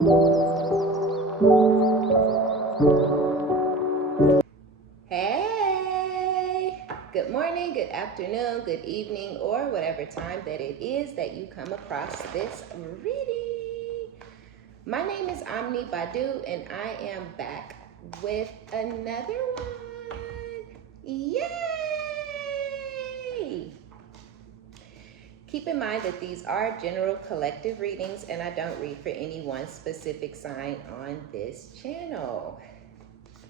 Hey, good morning, good afternoon, good evening, or whatever time that it is that you come across this reading. My name is OmniBadu, and I am back with another one. Yay! Keep in mind that these are general collective readings, and I don't read for any one specific sign on this channel.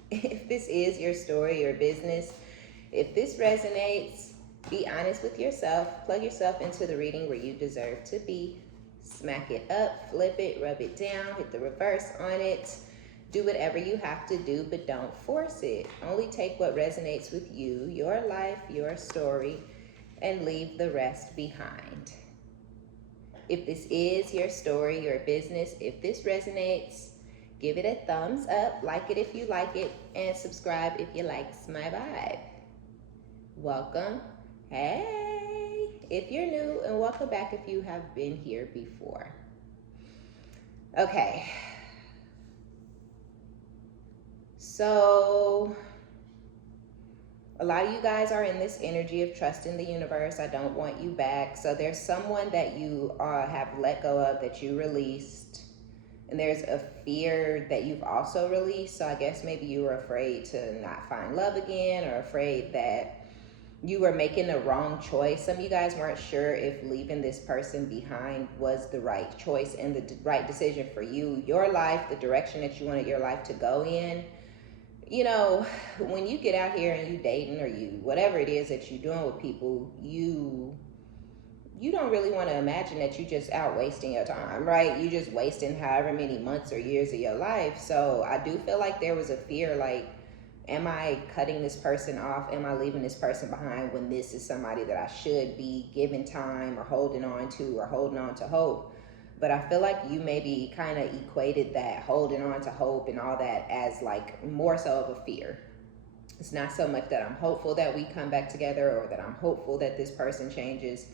If this is your story or business, if this resonates, be honest with yourself. Plug yourself into the reading where you deserve to be. Smack it up, flip it, rub it down, hit the reverse on it. Do whatever you have to do, but don't force it. Only take what resonates with you, your life, your story, and leave the rest behind. If this is your story, your business, if this resonates, give it a thumbs up, like it if you like it, and subscribe if you likes my vibe. Welcome. Hey, if you're new, and welcome back if you have been here before. Okay. So, a lot of you guys are in this energy of trust in the universe. I don't want you back. So there's someone that you have let go of, that you released. And there's a fear that you've also released. So I guess maybe you were afraid to not find love again, or afraid that you were making the wrong choice. Some of you guys weren't sure if leaving this person behind was the right choice and the right decision for you, your life, the direction that you wanted your life to go in. You know, when you get out here and you dating, or you, whatever it is that you're doing with people, you don't really want to imagine that you just out wasting your time, right? You just wasting however many months or years of your life. So I do feel like there was a fear, like, am I cutting this person off? Am I leaving this person behind when this is somebody that I should be giving time or holding on to, or holding on to hope? But I feel like you maybe kind of equated that holding on to hope and all that as like more so of a fear. It's not so much that I'm hopeful that we come back together, or that I'm hopeful that this person changes.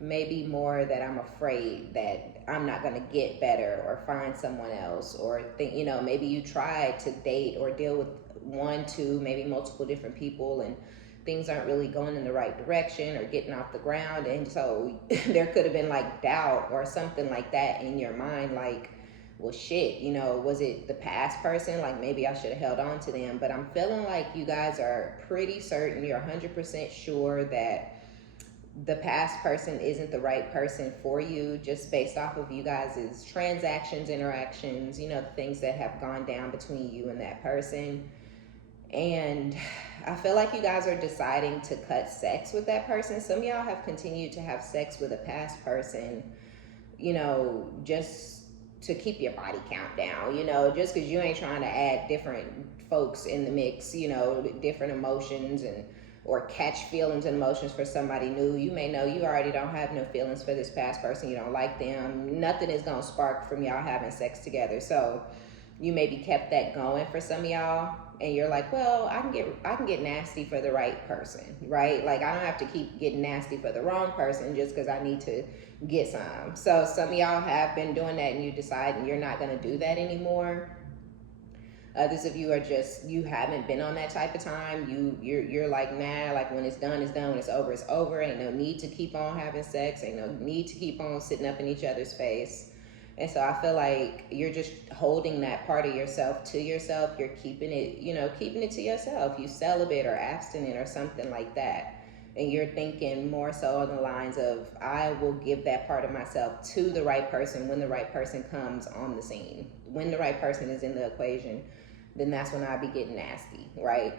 Maybe more that I'm afraid that I'm not going to get better or find someone else, or think, you know, maybe you tried to date or deal with one, two, maybe multiple different people, and things aren't really going in the right direction or getting off the ground. And so there could have been like doubt or something like that in your mind, like, well, shit, you know, was it the past person? Like, maybe I should have held on to them. But I'm feeling like you guys are pretty certain, you're 100% sure that the past person isn't the right person for you, just based off of you guys' transactions, interactions, you know, the things that have gone down between you and that person. And I feel like you guys are deciding to cut sex with that person. Some of y'all have continued to have sex with a past person, you know, just to keep your body count down, you know, just because you ain't trying to add different folks in the mix, you know, different emotions, and or catch feelings and emotions for somebody new. You may know you already don't have no feelings for this past person. You don't like them. Nothing is going to spark from y'all having sex together. So you maybe kept that going for some of y'all, and you're like, well, I can get nasty for the right person, right? Like, I don't have to keep getting nasty for the wrong person just because I need to get some. So some of y'all have been doing that, and you decide you're not going to do that anymore. Others of you are just, you haven't been on that type of time. You're like, nah, like, when it's done, it's done. When it's over. Ain't no need to keep on having sex. Ain't no need to keep on sitting up in each other's face. And so I feel like you're just holding that part of yourself to yourself. You're keeping it, you know, keeping it to yourself. You celibate or abstinent or something like that. And you're thinking more so on the lines of, I will give that part of myself to the right person when the right person comes on the scene. When the right person is in the equation, then that's when I be getting nasty, right?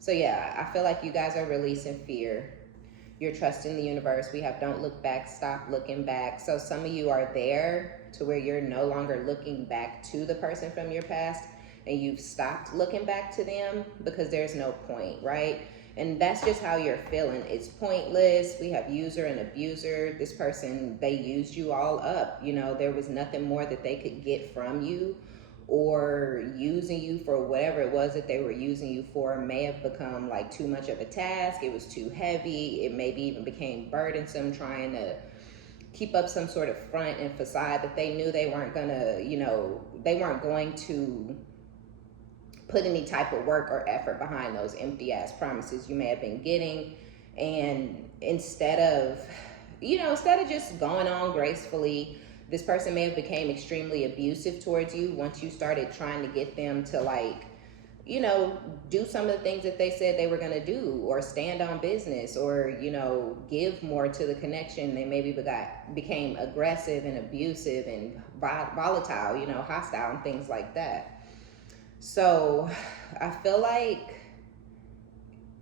So yeah, I feel like you guys are releasing fear. You're trusting the universe. We have don't look back, stop looking back. So some of you are there to where you're no longer looking back to the person from your past, and you've stopped looking back to them because there's no point, right? And that's just how you're feeling. It's pointless. We have user and abuser. This person, they used you all up. You know, there was nothing more that they could get from you, or using you for whatever it was that they were using you for may have become like too much of a task. It was too heavy. It maybe even became burdensome trying to keep up some sort of front and facade that they knew they weren't gonna, they weren't going to put any type of work or effort behind those empty ass promises you may have been getting. And instead of just going on gracefully, this person may have became extremely abusive towards you once you started trying to get them to do some of the things that they said they were going to do, or stand on business, or give more to the connection. They maybe became aggressive and abusive and volatile, hostile and things like that. So I feel like,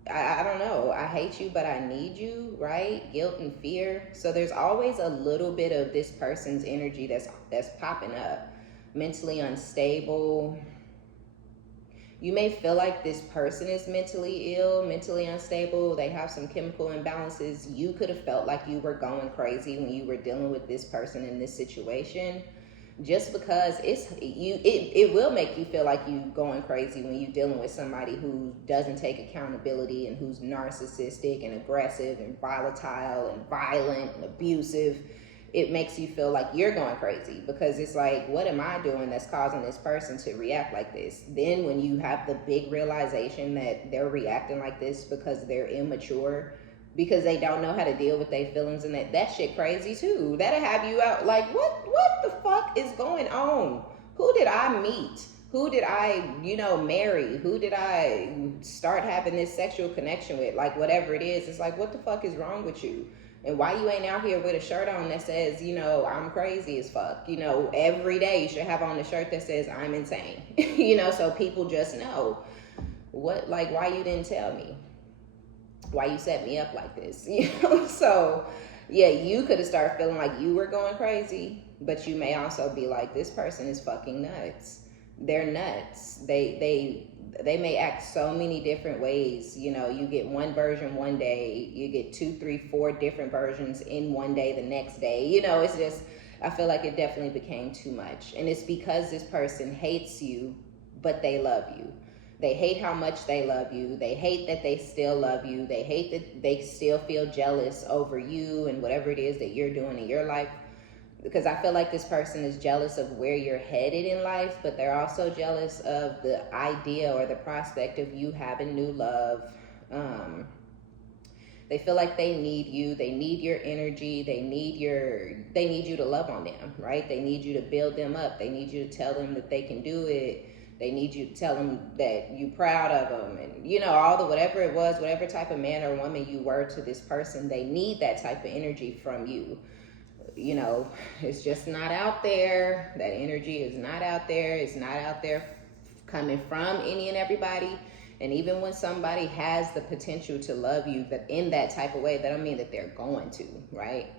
I don't know, I hate you, but I need you, right? Guilt and fear. So there's always a little bit of this person's energy that's popping up. Mentally unstable. You may feel like this person is mentally ill, mentally unstable. They have some chemical imbalances. You could have felt like you were going crazy when you were dealing with this person in this situation. Just because it will make you feel like you going crazy when you're dealing with somebody who doesn't take accountability and who's narcissistic and aggressive and volatile and violent and abusive. It makes you feel like you're going crazy, because it's like, what am I doing that's causing this person to react like this? Then when you have the big realization that they're reacting like this because they're immature, because they don't know how to deal with their feelings, and that shit crazy too. That'll have you out like, what the fuck is going on? Who did I meet? Who did I, marry? Who did I start having this sexual connection with? Like, whatever it is, it's like, what the fuck is wrong with you? And why you ain't out here with a shirt on that says, I'm crazy as fuck? Every day you should have on a shirt that says, I'm insane. So people just know. Why you didn't tell me? Why you set me up like this? So yeah, you could have started feeling like you were going crazy, but you may also be like, this person is fucking nuts. They're nuts. They may act so many different ways. You get one version one day, you get 2, 3, 4 different versions in one day the next day. It's just, I feel like it definitely became too much. And it's because this person hates you, but they love you. They hate how much they love you. They hate that they still love you. They hate that they still feel jealous over you and whatever it is that you're doing in your life. Because I feel like this person is jealous of where you're headed in life, but they're also jealous of the idea or the prospect of you having new love. They feel like they need you. They need your energy. They need you to love on them, right? They need you to build them up. They need you to tell them that they can do it. They need you to tell them that you're proud of them, and all the whatever it was, whatever type of man or woman you were to this person, they need that type of energy from you. It's just not out there. That energy is not out there. It's not out there coming from any and everybody. And even when somebody has the potential to love you, that in that type of way, that don't mean that they're going to, right?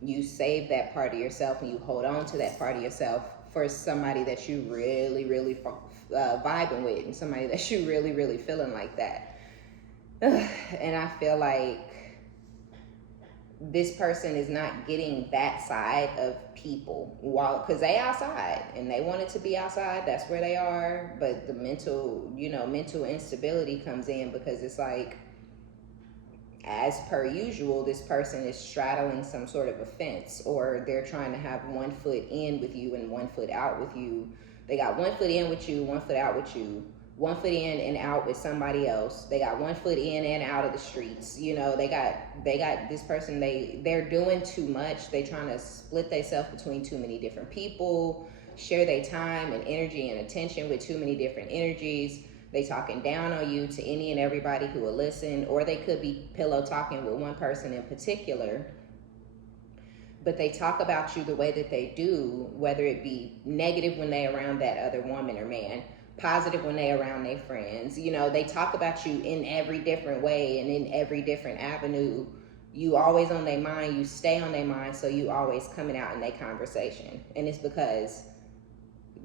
You save that part of yourself and you hold on to that part of yourself for somebody that you really, really vibing with, and somebody that you really, really feeling like that. And I feel like this person is not getting that side of people, because they outside and they wanted to be outside. That's where they are. But the mental instability comes in, because it's like, as per usual, this person is straddling some sort of a fence, or they're trying to have one foot in with you and one foot out with you. They got one foot in with you, one foot out with you, one foot in and out with somebody else. They got one foot in and out of the streets. They got this person, they're doing too much. They trying to split themselves between too many different people, share their time and energy and attention with too many different energies. They talking down on you to any and everybody who will listen, or they could be pillow talking with one person in particular. But they talk about you the way that they do, whether it be negative when they around that other woman or man, positive when they around their friends. They talk about you in every different way and in every different avenue. You always on their mind, you stay on their mind, so you always coming out in their conversation. And it's because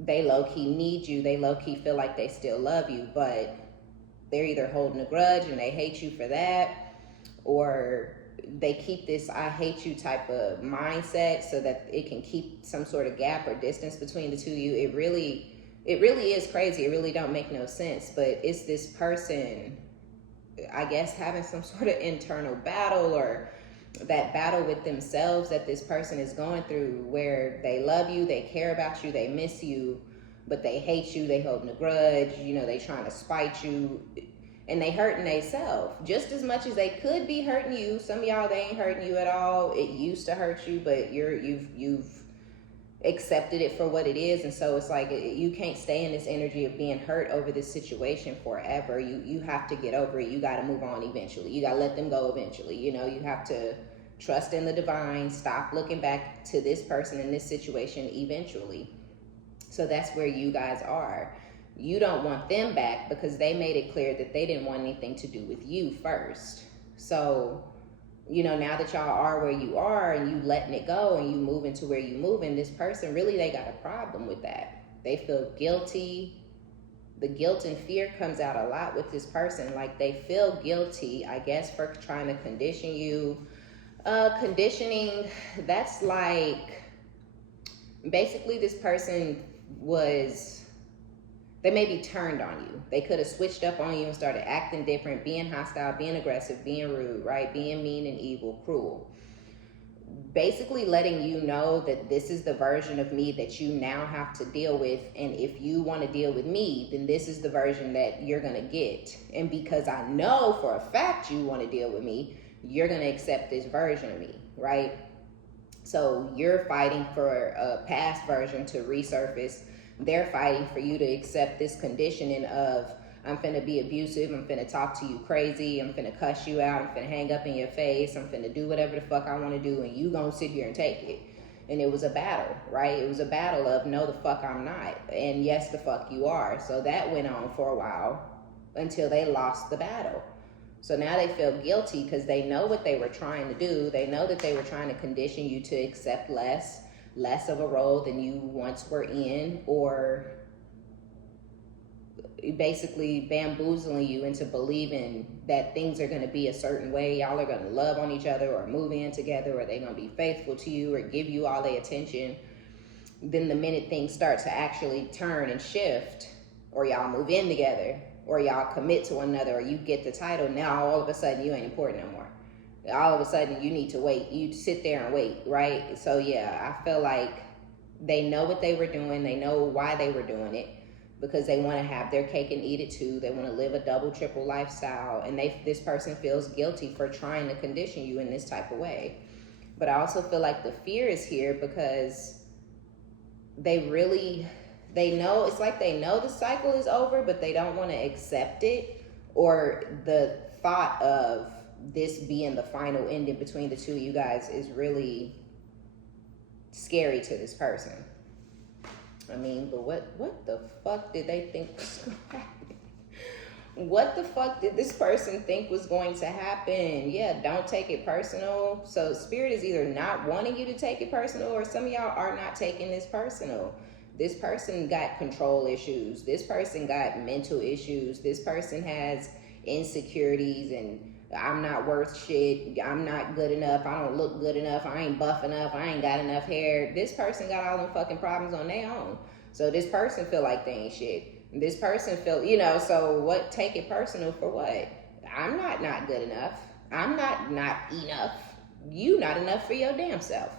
they low-key need you. They low-key feel like they still love you, but they're either holding a grudge and they hate you for that, or they keep this I hate you type of mindset so that it can keep some sort of gap or distance between the two of you. It really is crazy. It really don't make no sense, but it's this person, I guess, having some sort of internal battle, or that battle with themselves that this person is going through, where they love you, they care about you, they miss you, but they hate you, they holding a grudge, you know, they trying to spite you, and they hurting themselves just as much as they could be hurting you. Some of y'all, they ain't hurting you at all. It used to hurt you, but you've accepted it for what it is. And so it's like, you can't stay in this energy of being hurt over this situation forever. You have to get over it. You got to move on eventually. You got to let them go eventually. You know, you have to trust in the divine, stop looking back to this person in this situation eventually. So that's where you guys are. You don't want them back because they made it clear that they didn't want anything to do with you first. So, you know, now that y'all are where you are and you letting it go and you moving to where you moving, this person, really, they got a problem with that. They feel guilty. The guilt and fear comes out a lot with this person. Like, they feel guilty, I guess, for trying to condition you. Conditioning, that's like, basically this person they may be turned on you. They could have switched up on you and started acting different, being hostile, being aggressive, being rude, right? Being mean and evil, cruel. Basically letting you know that this is the version of me that you now have to deal with. And if you want to deal with me, then this is the version that you're going to get. And because I know for a fact you want to deal with me, you're going to accept this version of me, right? So you're fighting for a past version to resurface. They're fighting for you to accept this conditioning of, I'm finna be abusive, I'm finna talk to you crazy, I'm finna cuss you out, I'm finna hang up in your face, I'm finna do whatever the fuck I want to do, and you gonna sit here and take it. And it was a battle, right? It was a battle of, no, the fuck I'm not, and yes, the fuck you are. So that went on for a while until they lost the battle. So now they feel guilty because they know what they were trying to do. They know that they were trying to condition you to accept less of a role than you once were in, or basically bamboozling you into believing that things are going to be a certain way. Y'all are going to love on each other or move in together, or they're going to be faithful to you or give you all their attention. Then the minute things start to actually turn and shift, or y'all move in together, or y'all commit to one another, or you get the title, now all of a sudden you ain't important no more. All of a sudden you need to wait. You sit there and wait, right? So yeah, I feel like they know what they were doing. They know why they were doing it, because they want to have their cake and eat it too. They want to live a double, triple lifestyle. And this person feels guilty for trying to condition you in this type of way. But I also feel like the fear is here because they know, it's like they know the cycle is over, but they don't want to accept it, or the thought of this being the final ending between the two of you guys is really scary to this person. I mean, but what the fuck did they think was going to happen? What the fuck did this person think was going to happen? Yeah, don't take it personal. So Spirit is either not wanting you to take it personal, or some of y'all are not taking this personal. This person got control issues. This person got mental issues. This person has insecurities and I'm not worth shit. I'm not good enough. I don't look good enough. I ain't buff enough. I ain't got enough hair. This person got all them fucking problems on their own. So this person feel like they ain't shit. This person feel, so what, take it personal for what? I'm not good enough. I'm not enough. You not enough for your damn self.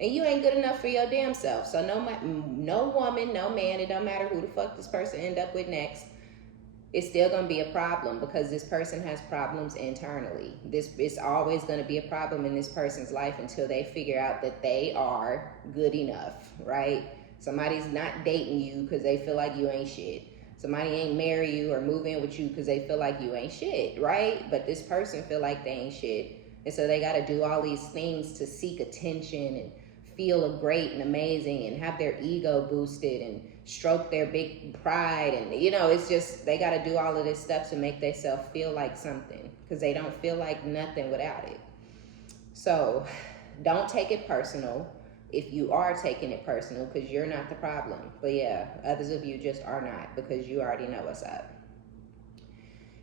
And you ain't good enough for your damn self. So no woman, no man, it don't matter who the fuck this person end up with next, it's still going to be a problem, because this person has problems internally. It's always going to be a problem in this person's life until they figure out that they are good enough, right? Somebody's not dating you because they feel like you ain't shit. Somebody ain't marry you or move in with you because they feel like you ain't shit, right? But this person feel like they ain't shit. And so they got to do all these things to seek attention and feel great and amazing and have their ego boosted and stroke their big pride. And, it's just, they got to do all of this stuff to make themselves feel like something, because they don't feel like nothing without it. So don't take it personal if you are taking it personal, because you're not the problem. But yeah, others of you just are not, because you already know what's up.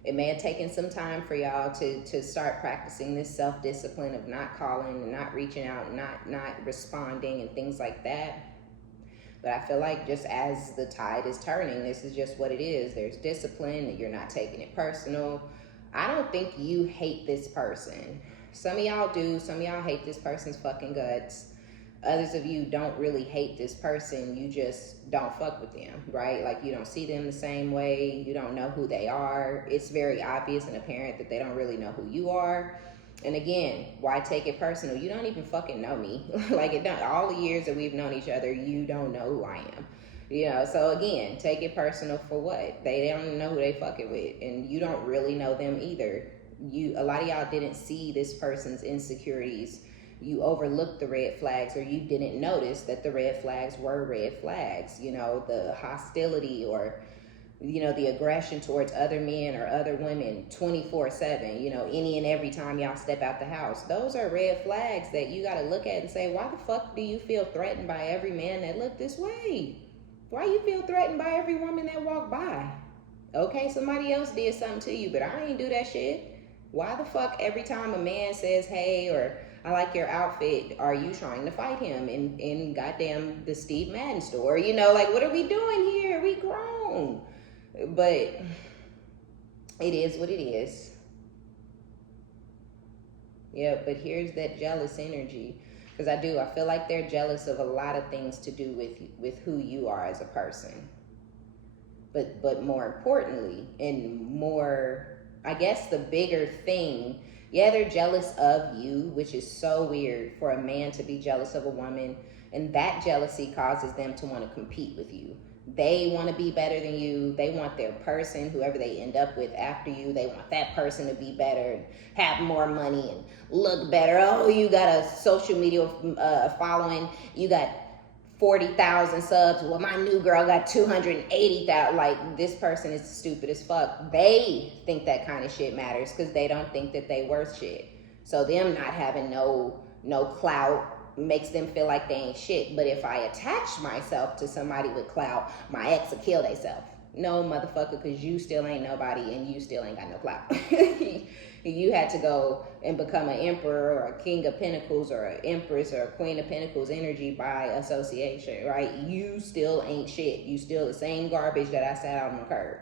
It may have taken some time for y'all to start practicing this self-discipline of not calling and not reaching out and not responding and things like that. But I feel like just as the tide is turning, this is just what it is. There's discipline, and you're not taking it personal. I don't think you hate this person. Some of y'all do. Some of y'all hate this person's fucking guts. Others of you don't really hate this person. You just don't fuck with them, right? Like, you don't see them the same way. You don't know who they are. It's very obvious and apparent that they don't really know who you are. And again, why take it personal? You don't even fucking know me. Like, it don't, all the years that we've known each other, you don't know who I am. You know, so again, take it personal for what? They don't even know who they fucking with, and you don't really know them either. A lot of y'all didn't see this person's insecurities. You overlooked the red flags, or you didn't notice that the red flags were red flags. You know, the hostility, or, you know, the aggression towards other men or other women 24/7, you know, any and every time y'all step out the house. Those are red flags that you got to look at and say, why the fuck do you feel threatened by every man that look this way? Why you feel threatened by every woman that walk by? Okay, somebody else did something to you, but I ain't do that shit. Why the fuck every time a man says, hey, or I like your outfit, are you trying to fight him in goddamn the Steve Madden store? You know, like, what are we doing here? We grown. But it is what it is. Yeah, but here's that jealous energy. Because I feel like they're jealous of a lot of things to do with who you are as a person. But more importantly, and more, I guess the bigger thing, yeah, they're jealous of you, which is so weird for a man to be jealous of a woman. And that jealousy causes them to want to compete with you. They want to be better than you. They want their person, whoever they end up with after you, they want that person to be better and have more money and look better. Oh, you got a social media following. You got 40,000 subs. Well, my new girl got 280,000. Like, this person is stupid as fuck. They think that kind of shit matters because they don't think that they worth shit. So them not having no clout makes them feel like they ain't shit. But if I attach myself to somebody with clout, my ex will kill theyself. No, motherfucker, because you still ain't nobody and you still ain't got no clout. You had to go and become an emperor or a king of pentacles or an empress or a queen of pentacles energy by association, right? You still ain't shit. You still the same garbage that I sat out on the curb.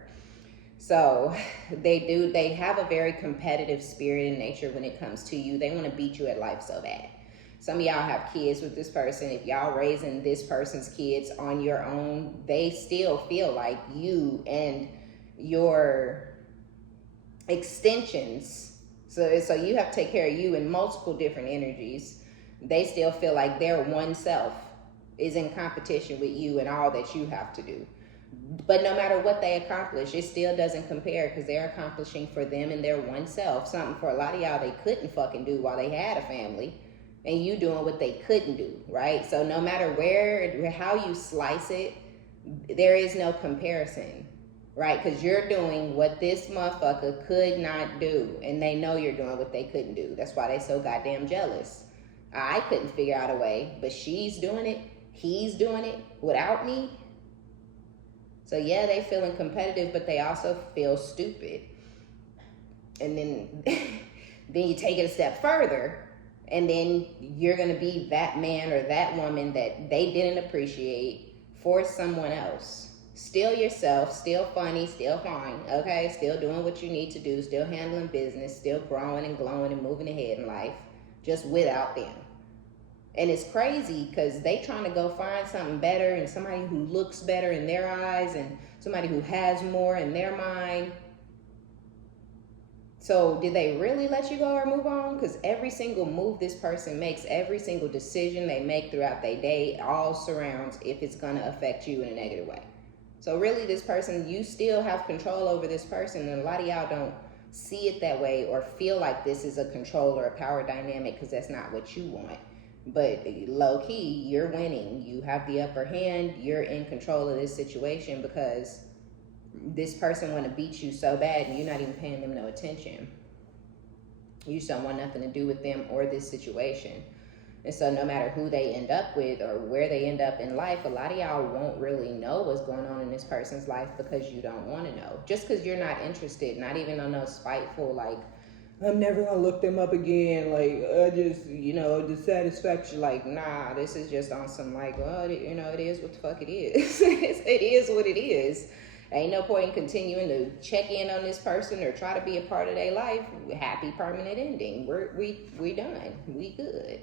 So they have a very competitive spirit in nature when it comes to you. They want to beat you at life so bad. Some of y'all have kids with this person. If y'all raising this person's kids on your own, they still feel like you and your extensions. So you have to take care of you in multiple different energies. They still feel like their one self is in competition with you and all that you have to do. But no matter what they accomplish, it still doesn't compare because they're accomplishing for them and their one self something for a lot of y'all they couldn't fucking do while they had a family. And you doing what they couldn't do, right? So no matter how you slice it, there is no comparison, right? Because you're doing what this motherfucker could not do. And they know you're doing what they couldn't do. That's why they so goddamn jealous. I couldn't figure out a way, but she's doing it. He's doing it without me. So yeah, they feeling competitive, but they also feel stupid. And then, then you take it a step further. And then you're going to be that man or that woman that they didn't appreciate for someone else. Still yourself, still funny, still fine, okay? Still doing what you need to do, still handling business, still growing and glowing and moving ahead in life, just without them. And it's crazy because they trying to go find something better and somebody who looks better in their eyes and somebody who has more in their mind. So did they really let you go or move on? Because every single move this person makes, every single decision they make throughout their day, all surrounds if it's going to affect you in a negative way. So really this person, you still have control over this person. And a lot of y'all don't see it that way or feel like this is a control or a power dynamic because that's not what you want. But low key, you're winning. You have the upper hand. You're in control of this situation because this person want to beat you so bad and you're not even paying them no attention. You just don't want nothing to do with them or this situation. And so no matter who they end up with or where they end up in life, a lot of y'all won't really know what's going on in this person's life because you don't want to know. Just because you're not interested, not even on those spiteful, like, I'm never going to look them up again. Like, just, dissatisfaction. Like, nah, this is just on some, like, well, it is what the fuck it is. It is what it is. Ain't no point in continuing to check in on this person or try to be a part of their life. Happy permanent ending. We done. We good.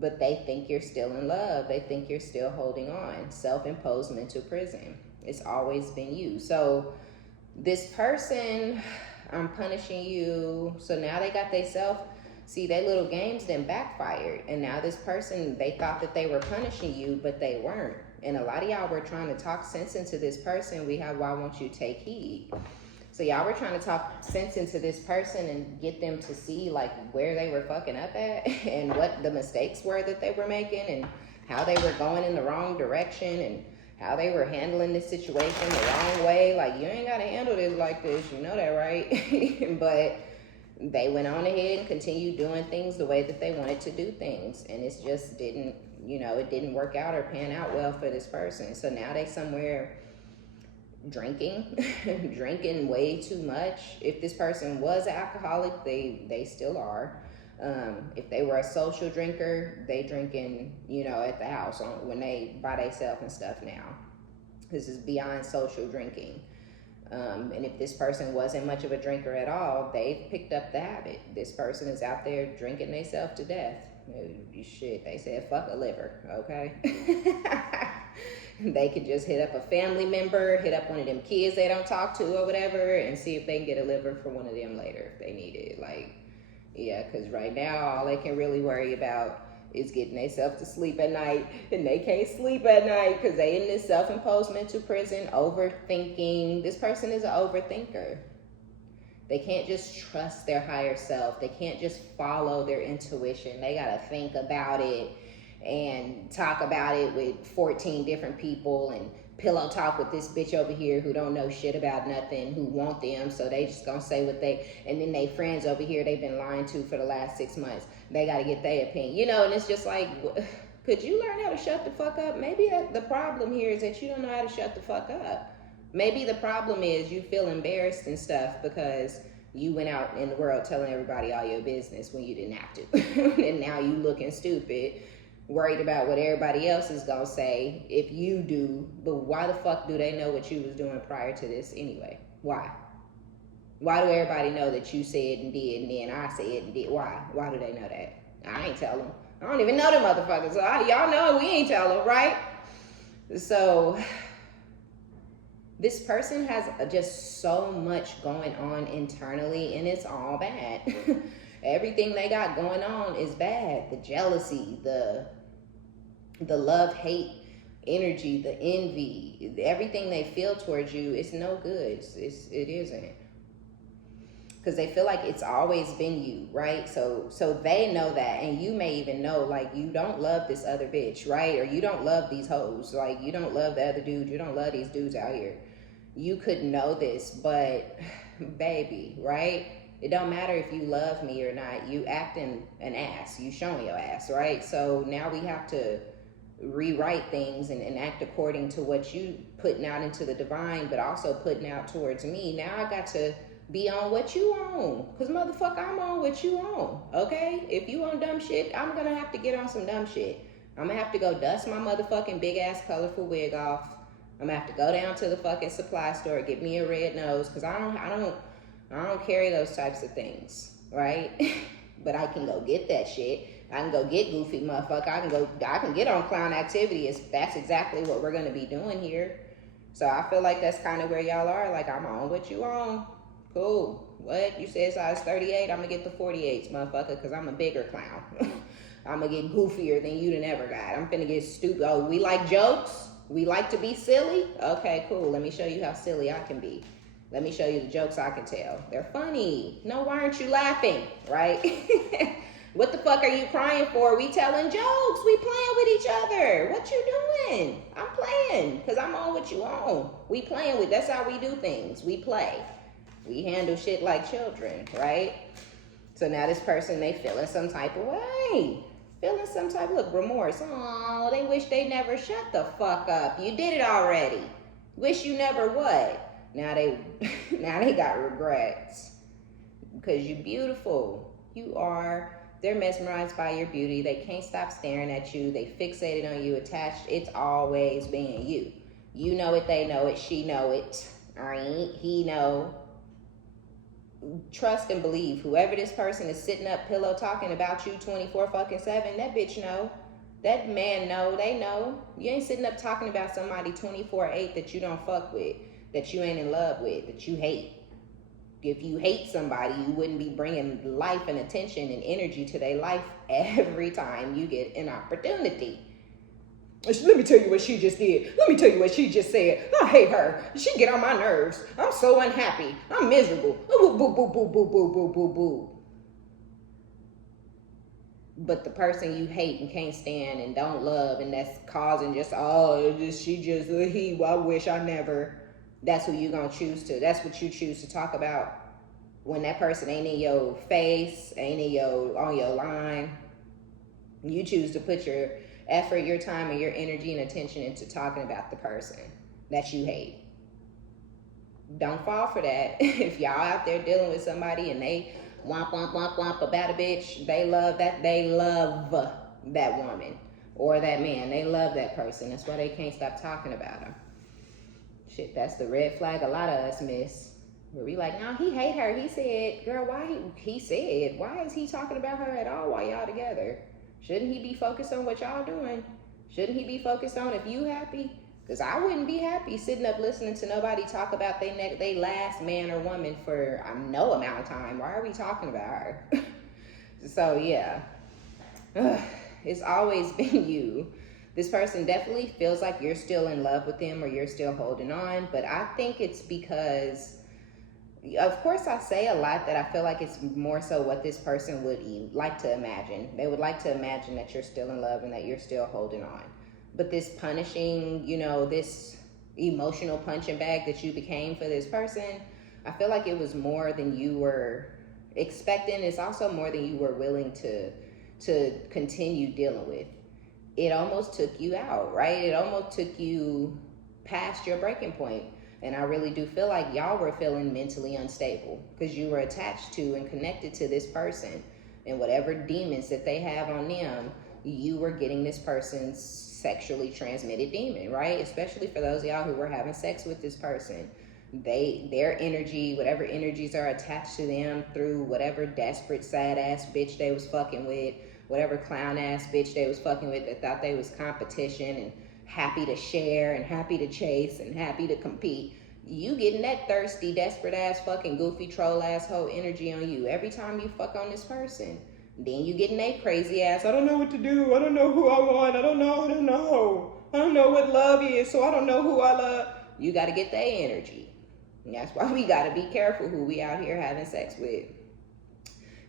But they think you're still in love. They think you're still holding on. Self-imposed mental prison. It's always been you. So this person, I'm punishing you. So now they got see, their little games then backfired. And now this person, they thought that they were punishing you, but they weren't. And a lot of y'all were trying to talk sense into this person. Why won't you take heed? So y'all were trying to talk sense into this person and get them to see like where they were fucking up at and what the mistakes were that they were making and how they were going in the wrong direction and how they were handling this situation the wrong way. Like, you ain't got to handle this like this. You know that, right? But they went on ahead and continued doing things the way that they wanted to do things. And it just didn't, it didn't work out or pan out well for this person. So now they somewhere drinking way too much. If this person was alcoholic, they still are. If they were a social drinker, they drinking, at the house when they by themselves and stuff now. This is beyond social drinking. And if this person wasn't much of a drinker at all, they've picked up the habit. This person is out there drinking themselves to death. Shit, they said fuck a liver, okay? They could just hit up a family member, hit up one of them kids they don't talk to or whatever, and see if they can get a liver for one of them later if they need it. Like, yeah, because right now all they can really worry about is getting themselves to sleep at night, and they can't sleep at night because they in this self-imposed mental prison, overthinking. This person is an overthinker. They can't just trust their higher self. They can't just follow their intuition. They gotta think about it and talk about it with 14 different people and pillow talk with this bitch over here who don't know shit about nothing, who want them, so they just gonna say what and then they friends over here they've been lying to for the last 6 months. They gotta get their opinion, and it's just like, could you learn how to shut the fuck up? Maybe the problem here is that you don't know how to shut the fuck up. Maybe the problem is you feel embarrassed and stuff because you went out in the world telling everybody all your business when you didn't have to. And now you looking stupid, worried about what everybody else is gonna say if you do. But why the fuck do they know what you was doing prior to this anyway? Why? Why do everybody know that you said and did and then I said and did? Why? Why do they know that? I ain't tell them. I don't even know them motherfuckers. So y'all know we ain't tell them, right? So this person has just so much going on internally, and it's all bad. Everything they got going on is bad. The jealousy, the love-hate energy, the envy, everything they feel towards you, it's no good. It isn't. Because they feel like it's always been you, right? So they know that, and you may even know, like, you don't love this other bitch, right? Or you don't love these hoes. Like, you don't love the other dude. You don't love these dudes out here. You could know this, but baby, right? It don't matter if you love me or not. You acting an ass. You showing your ass, right? So now we have to rewrite things and act according to what you putting out into the divine, but also putting out towards me. Now I got to be on what you on. Because motherfucker, I'm on what you on, okay? If you on dumb shit, I'm going to have to get on some dumb shit. I'm going to have to go dust my motherfucking big-ass colorful wig off. I'm gonna have to go down to the fucking supply store, get me a red nose, because I don't carry those types of things, right? But I can go get that shit. I can go get goofy motherfucker. I can get on clown activity. That's exactly what we're gonna be doing here. So I feel like that's kind of where y'all are. Like, I'm on what you on. Cool. What? You said size 38? I'm gonna get the 48s, motherfucker, because I'm a bigger clown. I'm gonna get goofier than you done ever got. I'm finna get stupid. Oh, we like jokes? We like to be silly? Okay, cool. Let me show you how silly I can be. Let me show you the jokes I can tell. They're funny. No, why aren't you laughing? Right? What the fuck are you crying for? We telling jokes. We playing with each other. What you doing? I'm playing because I'm on what you on. We playing with, that's how we do things. We play. We handle shit like children, right? So now this person, they feeling some type of way. Feeling some type of remorse. Oh, they wish they never shut the fuck up. You did it already. Wish you never what? Now they got regrets. Because you're beautiful. You are. They're mesmerized by your beauty. They can't stop staring at you. They fixated on you, attached. It's always been you. You know it, they know it, she know it. All right, he know, trust and believe whoever this person is sitting up pillow talking about you 24 fucking 7, that bitch know. That man know, they know. You ain't sitting up talking about somebody 24/8 that you don't fuck with, that you ain't in love with, that you hate. If you hate somebody, you wouldn't be bringing life and attention and energy to their life every time you get an opportunity. Let me tell you what she just did. Let me tell you what she just said. I hate her. She get on my nerves. I'm so unhappy. I'm miserable. Boo, boo, boo, boo, boo, boo, boo, boo, boo. But the person you hate and can't stand and don't love, and that's causing just, I wish I never. That's who you gonna choose to. That's what you choose to talk about when that person ain't in your face, ain't on your line. You choose to put your effort, your time, and your energy and attention into talking about the person that you hate. Don't fall for that. If y'all out there dealing with somebody and they womp womp womp womp about a bitch, they love that woman or that man. They love that person. That's why they can't stop talking about them. Shit, that's the red flag a lot of us miss. Where we like, no, he hate her. He said, girl, why is he talking about her at all while y'all together? Shouldn't he be focused on what y'all doing? Shouldn't he be focused on if you happy? Because I wouldn't be happy sitting up listening to nobody talk about they last man or woman for no amount of time. Why are we talking about her? So yeah, it's always been you. This person definitely feels like you're still in love with them or you're still holding on. But I think it's because, of course, I say a lot that I feel like it's more so what this person would like to imagine. They would like to imagine that you're still in love and that you're still holding on. But this punishing, this emotional punching bag that you became for this person, I feel like it was more than you were expecting. It's also more than you were willing to continue dealing with. It almost took you out, right? It almost took you past your breaking point. And I really do feel like y'all were feeling mentally unstable because you were attached to and connected to this person. And whatever demons that they have on them, you were getting this person's sexually transmitted demon, right? Especially for those of y'all who were having sex with this person. Their energy, whatever energies are attached to them through whatever desperate, sad ass bitch they was fucking with, whatever clown ass bitch they was fucking with that thought they was competition and happy to share and happy to chase and happy to compete. You getting that thirsty, desperate ass fucking goofy troll asshole energy on you every time you fuck on this person. Then you getting that crazy ass, I don't know what to do, I don't know who I want, I don't know what love is, so I don't know who I love. You gotta get that energy. And that's why we gotta be careful who we out here having sex with.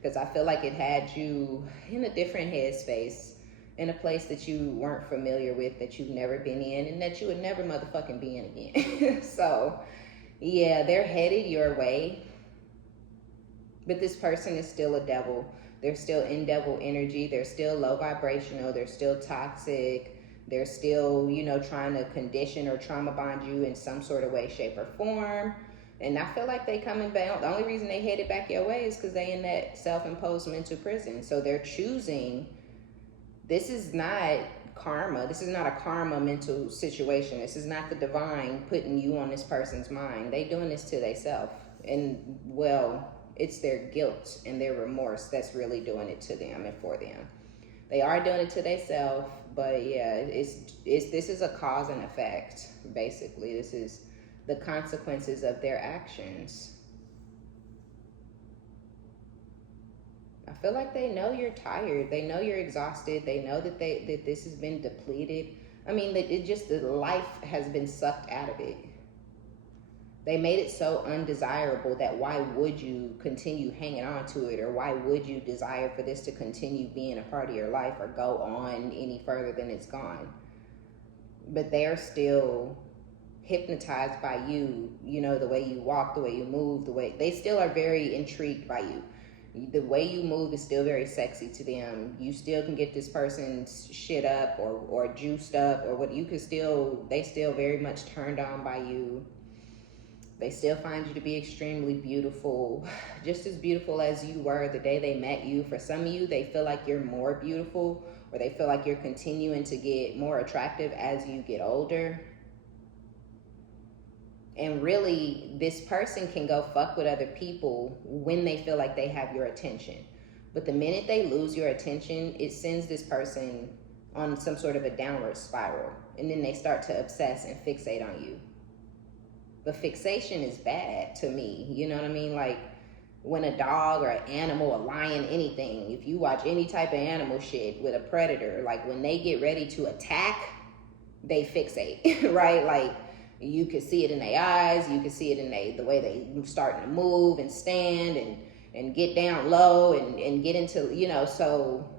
Because I feel like it had you in a different headspace, in a place that you weren't familiar with, that you've never been in, and that you would never motherfucking be in again. So, yeah, they're headed your way. But this person is still a devil. They're still in devil energy. They're still low vibrational. They're still toxic. They're still, trying to condition or trauma bond you in some sort of way, shape, or form. And I feel like they coming back. The only reason they headed back your way is because they in that self-imposed mental prison. So they're choosing. This is not karma. This is not a karma mental situation. This is not the divine putting you on this person's mind. They doing this to themselves. And, well, it's their guilt and their remorse that's really doing it to them and for them. They are doing it to themselves, but yeah, this is a cause and effect, basically. This is the consequences of their actions. I feel like they know you're tired. They know you're exhausted. They know that this has been depleted. I mean, the life has been sucked out of it. They made it so undesirable that why would you continue hanging on to it, or why would you desire for this to continue being a part of your life or go on any further than it's gone? But they're still hypnotized by you, the way you walk, the way you move, they still are very intrigued by you. The way you move is still very sexy to them. You still can get this person's shit up or juiced up or what they still very much turned on by you. They still find you to be extremely beautiful, just as beautiful as you were the day they met you. For some of you, they feel like you're more beautiful, or they feel like you're continuing to get more attractive as you get older. And really, this person can go fuck with other people when they feel like they have your attention. But the minute they lose your attention, it sends this person on some sort of a downward spiral. And then they start to obsess and fixate on you. But fixation is bad to me. You know what I mean? Like, when a dog or an animal, a lion, anything, if you watch any type of animal shit with a predator, like when they get ready to attack, they fixate, right? Like, you can see it in their eyes, you can see it in the way they starting to move and stand and get down low and get into, you know, so,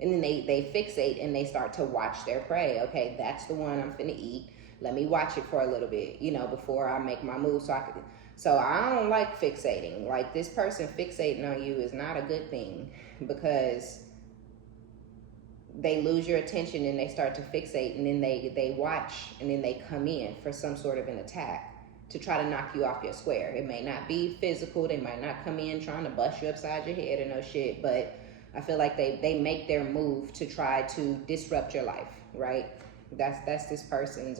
and then they fixate and they start to watch their prey. Okay, that's the one I'm finna eat. Let me watch it for a little bit, you know, before I make my move. So I don't like fixating. Like, this person fixating on you is not a good thing, because they lose your attention and they start to fixate, and then they watch, and then they come in for some sort of an attack to try to knock you off your square. It may not be physical. They might not come in trying to bust you upside your head or no shit, but I feel like they make their move to try to disrupt your life, right? That's this person's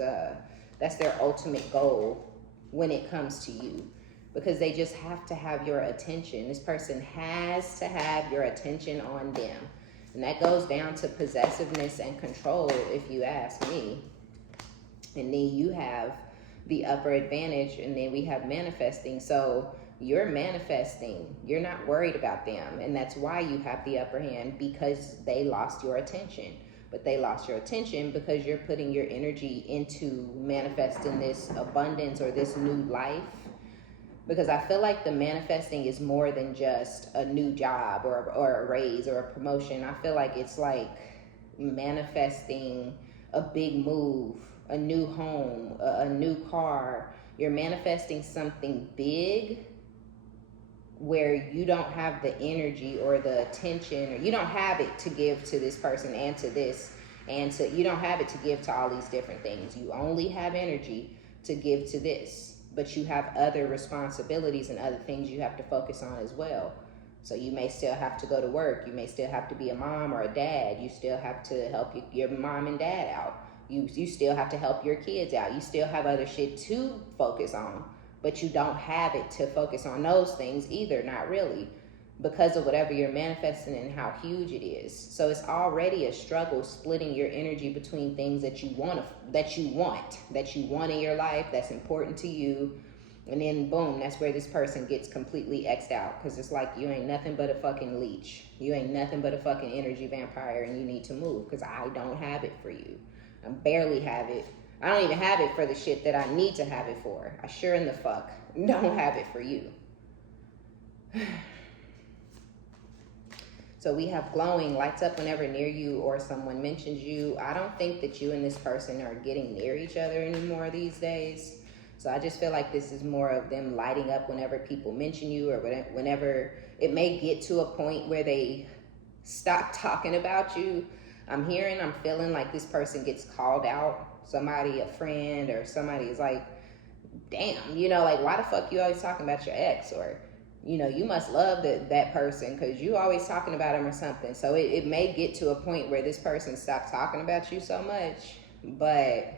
that's their ultimate goal when it comes to you, because they just have to have your attention. This person has to have your attention on them. And that goes down to possessiveness and control, if you ask me. And then you have the upper advantage, and then we have manifesting. So you're manifesting. You're not worried about them. And that's why you have the upper hand, because they lost your attention. But they lost your attention because you're putting your energy into manifesting this abundance or this new life. Because I feel like the manifesting is more than just a new job or a raise or a promotion. I feel like it's like manifesting a big move, a new home, a new car. You're manifesting something big where you don't have the energy or the attention, or you don't have it to give to this person and to this, and to, you don't have it to give to all these different things. You only have energy to give to this. But you have other responsibilities and other things you have to focus on as well. So you may still have to go to work. You may still have to be a mom or a dad. You still have to help your mom and dad out. You still have to help your kids out. You still have other shit to focus on. But you don't have it to focus on those things either, not really, because of whatever you're manifesting and how huge it is. So it's already a struggle splitting your energy between things that you want in your life, that's important to you. And then boom, that's where this person gets completely X'd out, because it's like, you ain't nothing but a fucking leech. You ain't nothing but a fucking energy vampire, and you need to move, because I don't have it for you. I barely have it. I don't even have it for the shit that I need to have it for. I sure in the fuck don't have it for you. So we have glowing, lights up whenever near you or someone mentions you. I don't think that you and this person are getting near each other anymore these days. So I just feel like this is more of them lighting up whenever people mention you, or whenever it may get to a point where they stop talking about you. I'm feeling like this person gets called out. Somebody, a friend or somebody is like, damn, you know, like, why the fuck you always talking about your ex? Or, you know, you must love that person because you always talking about him or something. So it may get to a point where this person stops talking about you so much. But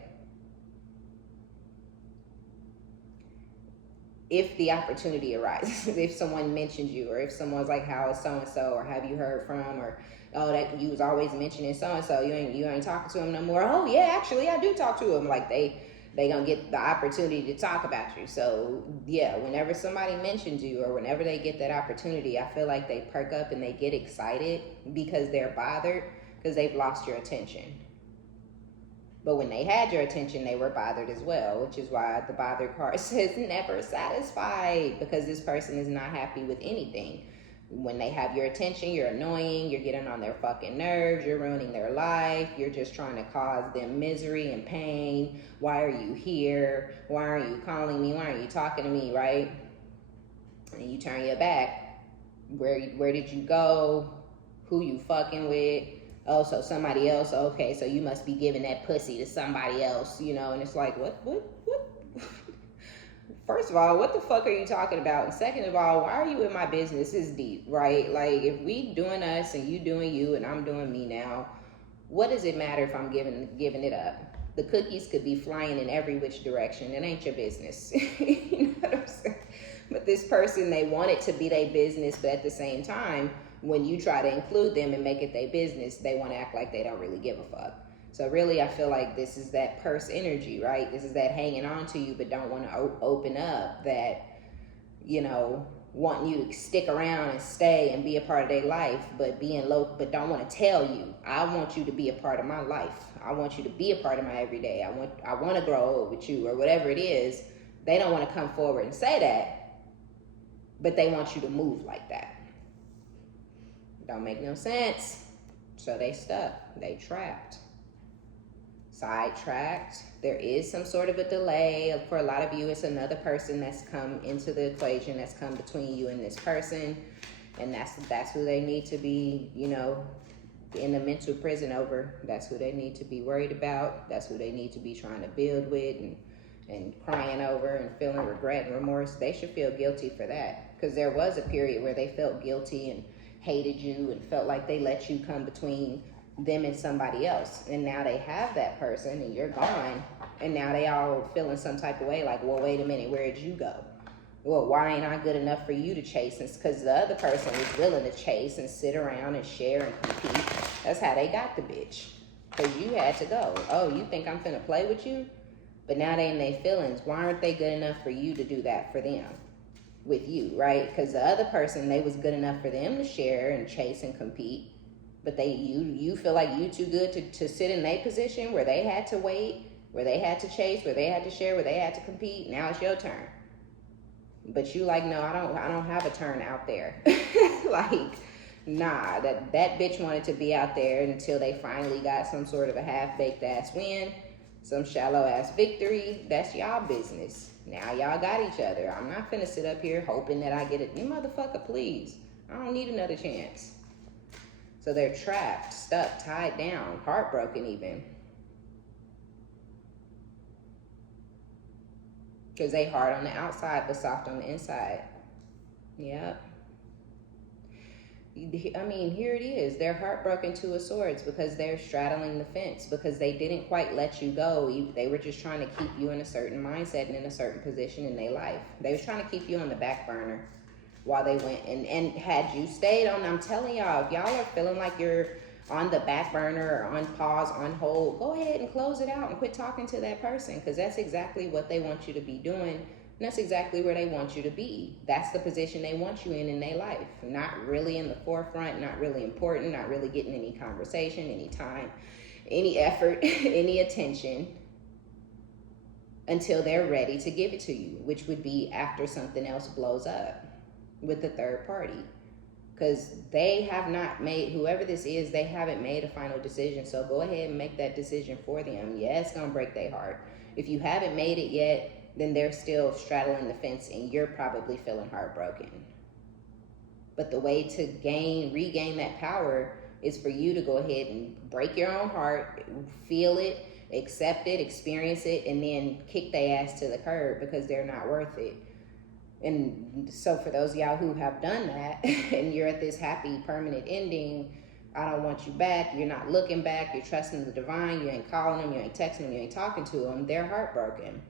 if the opportunity arises, if someone mentions you, or if someone's like, how is so-and-so, or have you heard from, or, oh, that you was always mentioning so-and-so, you ain't talking to him no more. Oh yeah, actually I do talk to him. Like, they gonna get the opportunity to talk about you. So yeah, whenever somebody mentions you, or whenever they get that opportunity, I feel like they perk up and they get excited because they're bothered, because they've lost your attention. But when they had your attention, they were bothered as well, which is why the bother card says never satisfied, because this person is not happy with anything. When they have your attention, you're annoying, you're getting on their fucking nerves, you're ruining their life, you're just trying to cause them misery and pain. Why are you here? Why aren't you calling me? Why aren't you talking to me, right? And you turn your back. Where did you go? Who you fucking with? Oh, so somebody else. Okay, so you must be giving that pussy to somebody else, you know? And it's like, what? First of all, what the fuck are you talking about? And second of all, why are you in my business? It's deep, right? Like, if we doing us and you doing you and I'm doing me now, what does it matter if I'm giving it up? The cookies could be flying in every which direction. It ain't your business. You know what I'm saying? But this person, they want it to be their business, but at the same time, when you try to include them and make it their business, they want to act like they don't really give a fuck. So really, I feel like this is that purse energy, right? This is that hanging on to you, but don't want to open up, that, you know, wanting you to stick around and stay and be a part of their life, but being low, but don't want to tell you, I want you to be a part of my life. I want you to be a part of my everyday. I want to grow old with you, or whatever it is. They don't want to come forward and say that, but they want you to move like that. Don't make no sense. So they stuck. They trapped. Sidetracked. There is some sort of a delay. For a lot of you, it's another person that's come into the equation, that's come between you and this person, and that's who they need to be, you know, in the mental prison over. That's who they need to be worried about. That's who they need to be trying to build with and crying over and feeling regret and remorse. They should feel guilty for that, because there was a period where they felt guilty and hated you and felt like they let you come between them and somebody else, and now they have that person and you're gone, and now they all feeling some type of way, like, well, wait a minute, where did you go? Well, why ain't I good enough for you to chase? And because the other person was willing to chase and sit around and share and compete. That's how they got the bitch, because you had to go. Oh, you think I'm finna play with you? But now they in their feelings. Why aren't they good enough for you to do that for them with you, right? Because the other person, they was good enough for them to share and chase and compete. But you feel like you too good to sit in their position where they had to wait, where they had to chase, where they had to share, where they had to compete. Now it's your turn. But you like, no, I don't have a turn out there. Like, nah, that bitch wanted to be out there until they finally got some sort of a half-baked ass win, some shallow ass victory. That's y'all business. Now y'all got each other. I'm not finna sit up here hoping that I get it. You motherfucker, please. I don't need another chance. So they're trapped, stuck, tied down, heartbroken even. Because they hard on the outside, but soft on the inside. Yep. I mean, here it is. They're heartbroken to a swords because they're straddling the fence, because they didn't quite let you go. They were just trying to keep you in a certain mindset and in a certain position in their life. They was trying to keep you on the back burner while they went, and had you stayed on, I'm telling y'all, if y'all are feeling like you're on the back burner or on pause, on hold, go ahead and close it out and quit talking to that person, because that's exactly what they want you to be doing, and that's exactly where they want you to be. That's the position they want you in their life. Not really in the forefront, not really important, not really getting any conversation, any time, any effort, any attention, until they're ready to give it to you, which would be after something else blows up with the third party. Because they have not made, whoever this is, they haven't made a final decision. So go ahead and make that decision for them. Yeah, it's going to break their heart. If you haven't made it yet, then they're still straddling the fence and you're probably feeling heartbroken. But the way to regain that power is for you to go ahead and break your own heart, feel it, accept it, experience it, and then kick their ass to the curb, because they're not worth it. And so for those of y'all who have done that and you're at this happy permanent ending, I don't want you back, you're not looking back, you're trusting the divine, you ain't calling them, you ain't texting them, you ain't talking to them, they're heartbroken,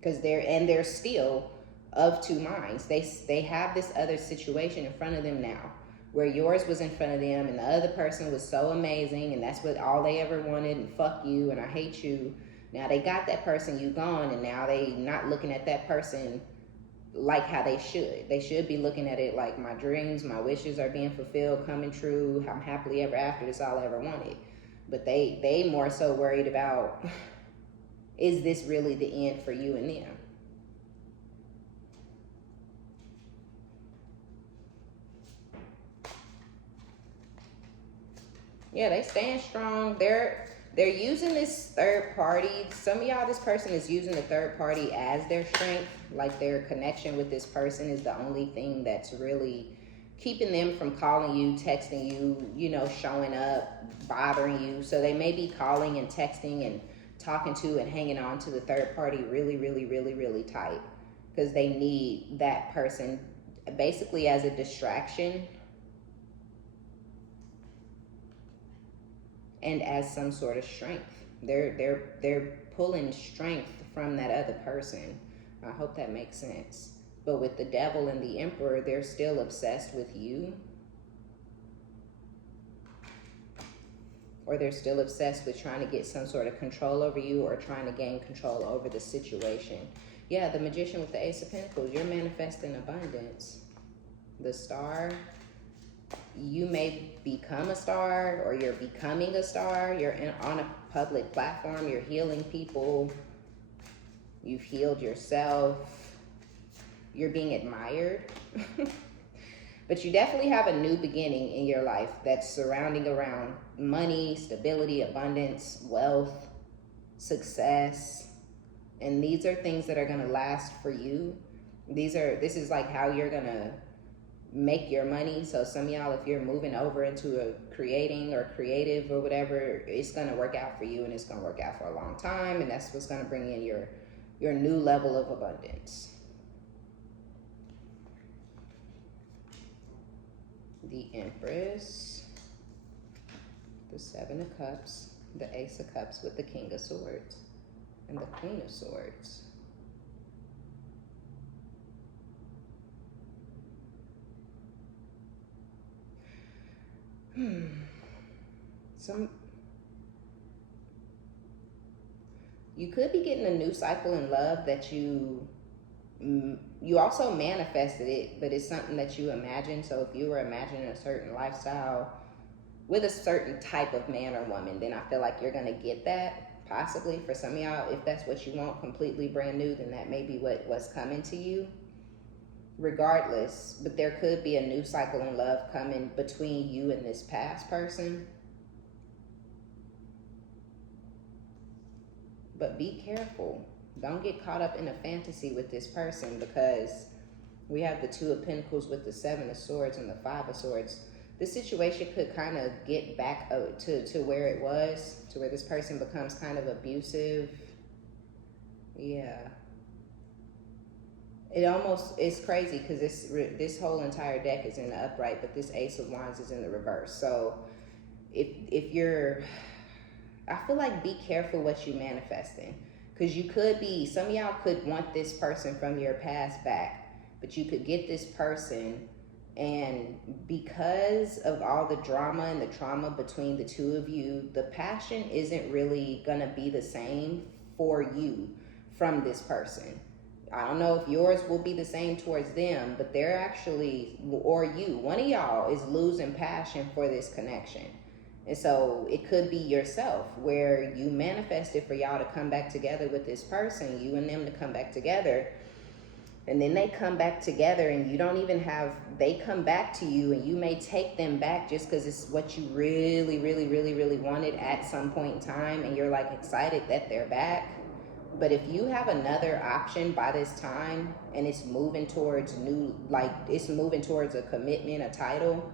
because they're still of two minds. They have this other situation in front of them now, where yours was in front of them and the other person was so amazing and that's what all they ever wanted, and fuck you and I hate you. Now they got that person, you gone, and now they not looking at that person like how they should. They should be looking at it like, my dreams, my wishes are being fulfilled, coming true, I'm happily ever after, this all I ever wanted. But they more so worried about, is this really the end for you and them? Yeah, they stand strong. They're using this third party. Some of y'all, this person is using the third party as their strength. Like their connection with this person is the only thing that's really keeping them from calling you, texting you, showing up, bothering you. So they may be calling and texting and talking to and hanging on to the third party really, really, really, really tight, because they need that person basically as a distraction and as some sort of strength. They're pulling strength from that other person. I hope that makes sense. But with the devil and the emperor, they're still obsessed with you, or they're still obsessed with trying to get some sort of control over you or trying to gain control over the situation. Yeah, the magician with the Ace of Pentacles, you're manifesting abundance. The star, you may become a star, or you're becoming a star. You're on a public platform. You're healing people. You've healed yourself. You're being admired. But you definitely have a new beginning in your life that's surrounding around money, stability, abundance, wealth, success. And these are things that are going to last for you. This is like how you're going to make your money. So some of y'all, if you're moving over into a creating or creative or whatever, it's going to work out for you, and it's going to work out for a long time. And that's what's going to bring in your new level of abundance. The Empress, the Seven of Cups, the Ace of Cups with the King of Swords, and the Queen of Swords. You could be getting a new cycle in love that you also manifested it, but it's something that you imagine. So if you were imagining a certain lifestyle with a certain type of man or woman, then I feel like you're going to get that, possibly. For some of y'all, if that's what you want, completely brand new, then that may be what's coming to you. Regardless, but there could be a new cycle in love coming between you and this past person. But be careful. Don't get caught up in a fantasy with this person, because we have the Two of Pentacles with the Seven of Swords and the Five of Swords. This situation could kind of get back to where it was, to where this person becomes kind of abusive. Yeah. It's crazy because this whole entire deck is in the upright, but this Ace of Wands is in the reverse. So if you're, I feel like be careful what you manifesting, because you could be, some of y'all could want this person from your past back, but you could get this person, and because of all the drama and the trauma between the two of you, the passion isn't really gonna be the same for you from this person. I don't know if yours will be the same towards them, but they're actually, or you, one of y'all is losing passion for this connection. And so it could be yourself, where you manifested for y'all to come back together with this person, you and them to come back together. And then they come back together and you don't even have, they come back to you and you may take them back just because it's what you really, really, really, really wanted at some point in time. And you're like excited that they're back. But if you have another option by this time and it's moving towards it's moving towards a commitment, a title,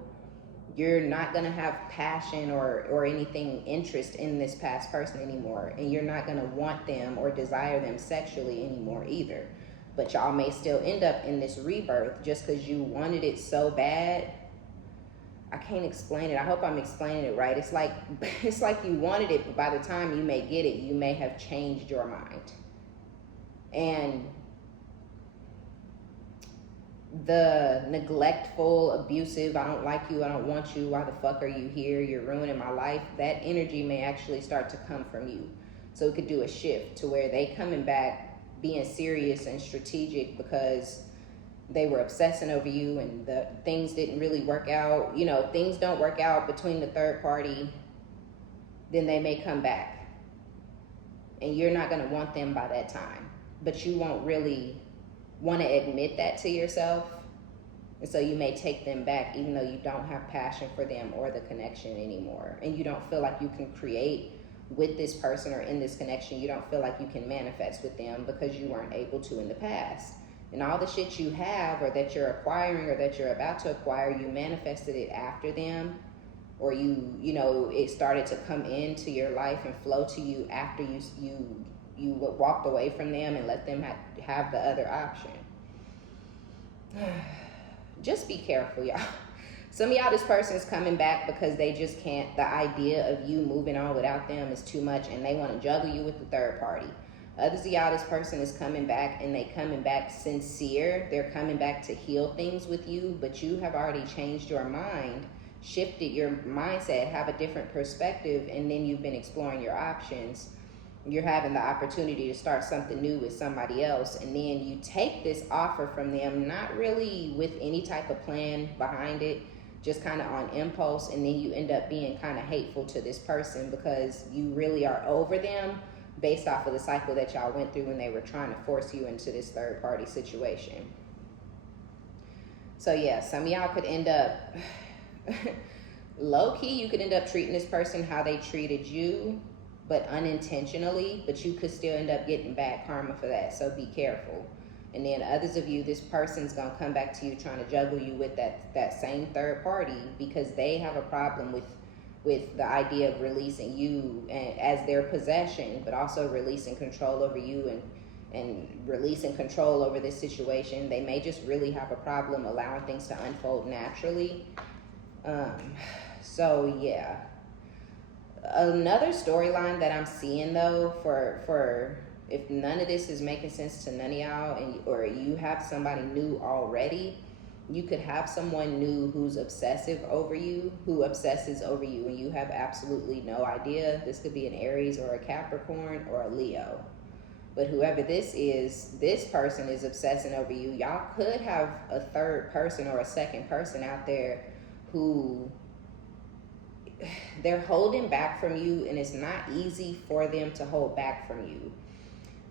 you're not going to have passion or anything, interest in this past person anymore. And you're not going to want them or desire them sexually anymore either. But y'all may still end up in this rebirth just because you wanted it so bad. I can't explain it. I hope I'm explaining it right. It's like you wanted it, but by the time you may get it, you may have changed your mind. And the neglectful, abusive, I don't like you, I don't want you, why the fuck are you here, you're ruining my life, that energy may actually start to come from you. So it could do a shift to where they coming back being serious and strategic because they were obsessing over you and the things didn't really work out. You know, things don't work out between the third party, then they may come back. And you're not going to want them by that time. But you won't really want to admit that to yourself. And so you may take them back even though you don't have passion for them or the connection anymore. And you don't feel like you can create with this person or in this connection. You don't feel like you can manifest with them because you weren't able to in the past. And all the shit you have or that you're acquiring or that you're about to acquire, you manifested it after them, or you know, it started to come into your life and flow to you after you walked away from them and let them have the other option. Just be careful, y'all. Some of y'all, this person is coming back because they just can't, the idea of you moving on without them is too much, and they want to juggle you with the third party. Others of y'all, this person is coming back, and they coming back sincere. They're coming back to heal things with you, but you have already changed your mind, shifted your mindset, have a different perspective, and then you've been exploring your options. You're having the opportunity to start something new with somebody else, and then you take this offer from them, not really with any type of plan behind it, just kind of on impulse, and then you end up being kind of hateful to this person because you really are over them based off of the cycle that y'all went through when they were trying to force you into this third party situation. So yeah, some of y'all could end up low key, you could end up treating this person how they treated you, but unintentionally, but you could still end up getting bad karma for that, so be careful. And then others of you, this person's gonna come back to you trying to juggle you with that same third party because they have a problem with the idea of releasing you and as their possession, but also releasing control over you and releasing control over this situation. They may just really have a problem allowing things to unfold naturally. So yeah. Another storyline that I'm seeing though, for if none of this is making sense to none of y'all, or you have somebody new already, you could have someone new who's obsessive over you, who obsesses over you, and you have absolutely no idea. This could be an Aries or a Capricorn or a Leo. But whoever this person is obsessing over you. Y'all could have a third person or a second person out there who they're holding back from you, and it's not easy for them to hold back from you.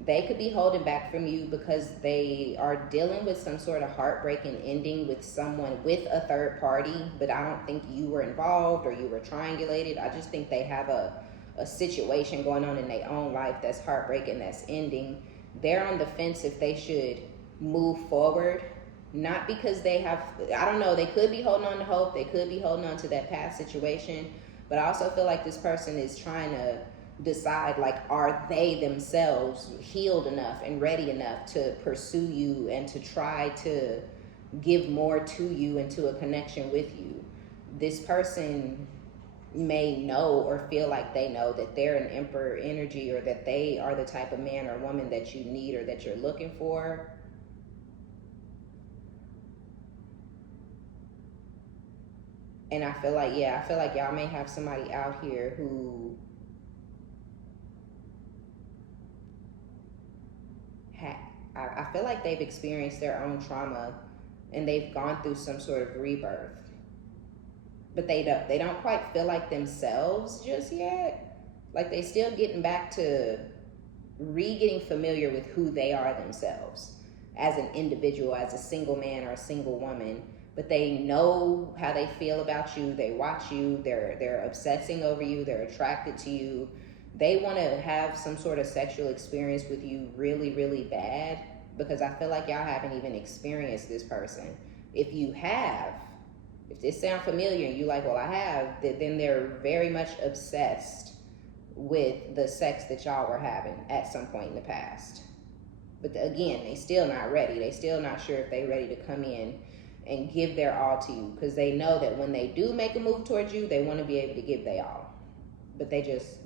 They could be holding back from you because they are dealing with some sort of heartbreaking ending with someone, with a third party, but I don't think you were involved or you were triangulated. I just think they have a situation going on in their own life that's heartbreaking, that's ending. They're on the fence if they should move forward, not because they have, I don't know, they could be holding on to hope, they could be holding on to that past situation, but I also feel like this person is trying to decide, like, are they themselves healed enough and ready enough to pursue you and to try to give more to you and to a connection with you. This person may know or feel like they know that they're an emperor energy, or that they are the type of man or woman that you need or that you're looking for. And I feel like y'all may have somebody out here who I feel like they've experienced their own trauma and they've gone through some sort of rebirth, but they don't quite feel like themselves just yet. Like they still getting back to getting familiar with who they are themselves as an individual, as a single man or a single woman. But they know how they feel about you. They watch you. They're obsessing over you. They're attracted to you. They want to have some sort of sexual experience with you really, really bad, because I feel like y'all haven't even experienced this person. If you have, if this sounds familiar and you like, well, I have, then they're very much obsessed with the sex that y'all were having at some point in the past. But again, they still not ready. They still not sure if they ready to come in and give their all to you, because they know that when they do make a move towards you, they want to be able to give their all. But they just,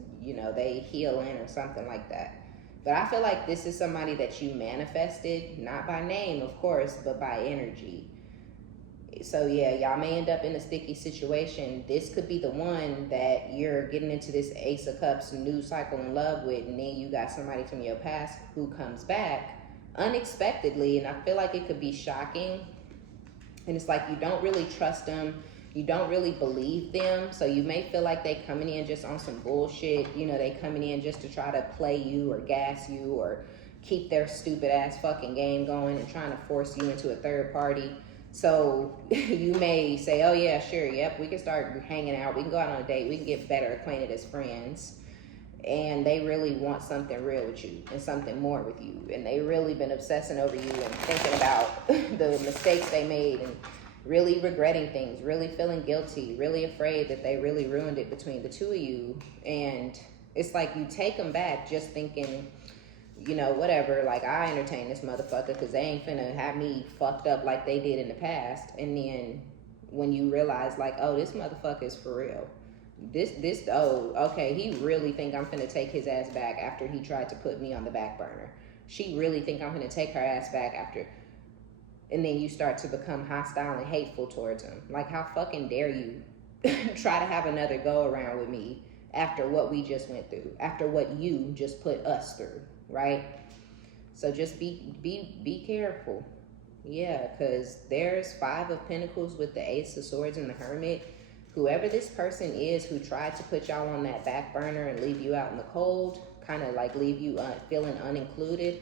they heal in or something like that. But I feel like this is somebody that you manifested, not by name, of course, but by energy. So yeah, y'all may end up in a sticky situation. This could be the one that you're getting into this Ace of Cups new cycle in love with, and then you got somebody from your past who comes back unexpectedly, and I feel like it could be shocking. And it's like you don't really trust them. You don't really believe them. So you may feel like they coming in just on some bullshit. They coming in just to try to play you or gas you or keep their stupid ass fucking game going and trying to force you into a third party. So you may say, oh yeah, sure, yep, we can start hanging out. We can go out on a date. We can get better acquainted as friends. And they really want something real with you and something more with you. And they really been obsessing over you and thinking about the mistakes they made and really regretting things, really feeling guilty, really afraid that they really ruined it between the two of you. And it's like you take them back just thinking, whatever, like I entertain this motherfucker because they ain't finna have me fucked up like they did in the past. And then when you realize, like, oh, this motherfucker is for real. Oh, okay, he really think I'm finna take his ass back after he tried to put me on the back burner. She really think I'm finna take her ass back after. And then you start to become hostile and hateful towards him. Like, how fucking dare you try to have another go around with me after what we just went through, after what you just put us through, right? So just be careful. Yeah, because there's 5 of Pentacles with the Ace of Swords and the Hermit. Whoever this person is who tried to put y'all on that back burner and leave you out in the cold, kind of like leave you feeling unincluded,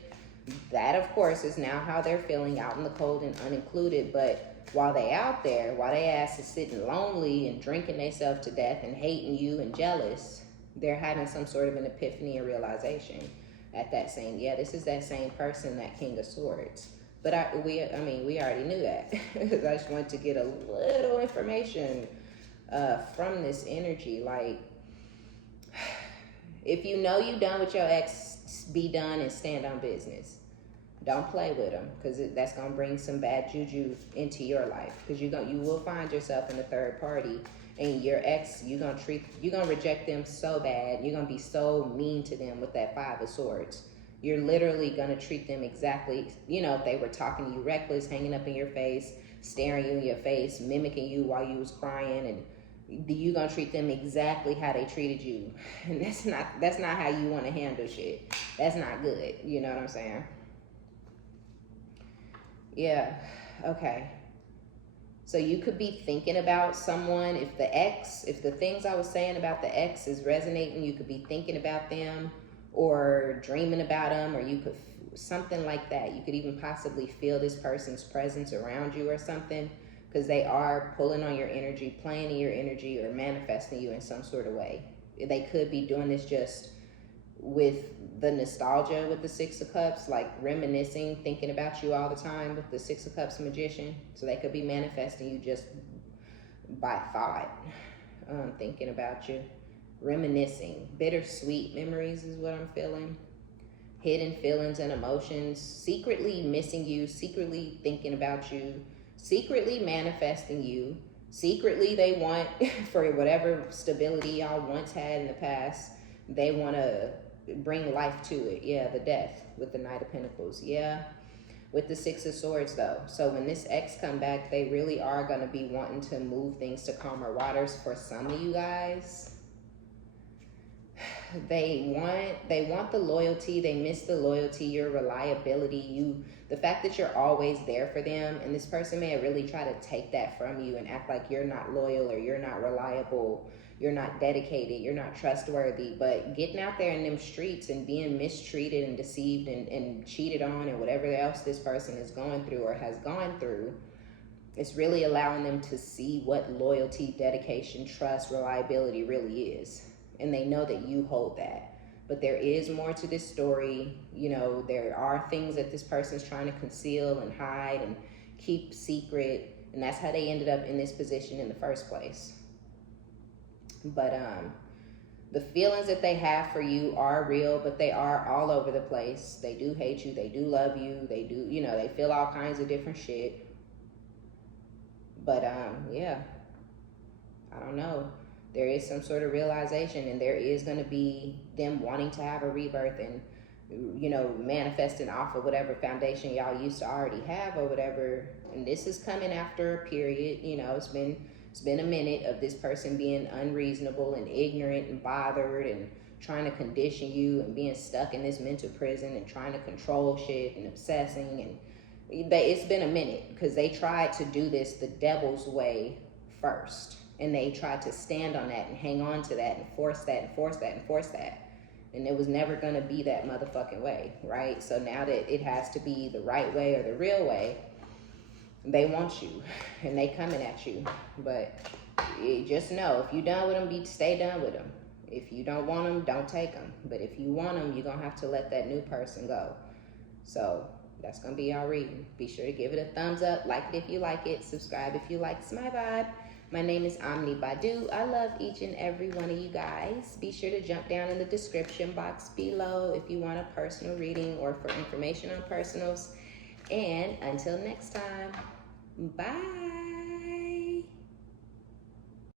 that of course is now how they're feeling, out in the cold and unincluded. But while they out there, while they ass is sitting lonely and drinking themselves to death and hating you and jealous, they're having some sort of an epiphany or realization at that same, yeah, this is that same person, that King of Swords. But we already knew that. I just wanted to get a little information from this energy. Like, if you know you done with your ex, be done and stand on business. Don't play with them, because that's gonna bring some bad juju into your life. Because you will find yourself in a third party, and your ex, you're gonna reject them so bad. You're gonna be so mean to them with that 5 of Swords. You're literally gonna treat them exactly, if they were talking to you reckless, hanging up in your face, staring you in your face, mimicking you while you was crying, and you gonna treat them exactly how they treated you. And that's not how you want to handle shit. That's not good. You know what I'm saying? Yeah. Okay. So you could be thinking about someone. If the things I was saying about the ex is resonating, you could be thinking about them or dreaming about them, or you could, something like that. You could even possibly feel this person's presence around you or something, because they are pulling on your energy, playing in your energy, or manifesting you in some sort of way. They could be doing this just with the nostalgia with the 6 of Cups, like reminiscing, thinking about you all the time with the 6 of Cups Magician. So they could be manifesting you just by thought, thinking about you, reminiscing. Bittersweet memories is what I'm feeling. Hidden feelings and emotions, secretly missing you, secretly thinking about you, secretly manifesting you. Secretly they want, for whatever stability y'all once had in the past, they want to bring life to it. Yeah, the death with the Knight of Pentacles. Yeah, with the 6 of Swords though. So when this ex come back, they really are going to be wanting to move things to calmer waters for some of you guys. They want the loyalty. They miss the loyalty, your reliability, the fact that you're always there for them. And this person may really try to take that from you and act like you're not loyal, or you're not reliable, you're not dedicated, you're not trustworthy. But getting out there in them streets and being mistreated and deceived and cheated on, and whatever else this person is going through or has gone through, it's really allowing them to see what loyalty, dedication, trust, reliability really is. And they know that you hold that. But there is more to this story. There are things that this person's trying to conceal and hide and keep secret. And that's how they ended up in this position in the first place. But the feelings that they have for you are real, but they are all over the place. They do hate you. They do love you. They do, they feel all kinds of different shit. But yeah, I don't know. There is some sort of realization, and there is going to be them wanting to have a rebirth and, manifesting off of whatever foundation y'all used to already have or whatever. And this is coming after a period, it's been a minute of this person being unreasonable and ignorant and bothered and trying to condition you and being stuck in this mental prison and trying to control shit and obsessing. And it's been a minute, because they tried to do this the devil's way first. And they tried to stand on that and hang on to that and force that and force that and force that. And it was never going to be that motherfucking way, right? So now that it has to be the right way or the real way, they want you and they coming at you. But just know, if you done with them, stay done with them. If you don't want them, don't take them. But if you want them, you're going to have to let that new person go. So that's going to be our reading. Be sure to give it a thumbs up. Like it if you like it. Subscribe if you like my vibe. My name is OmniBadu. I love each and every one of you guys. Be sure to jump down in the description box below if you want a personal reading or for information on personals. And until next time, bye.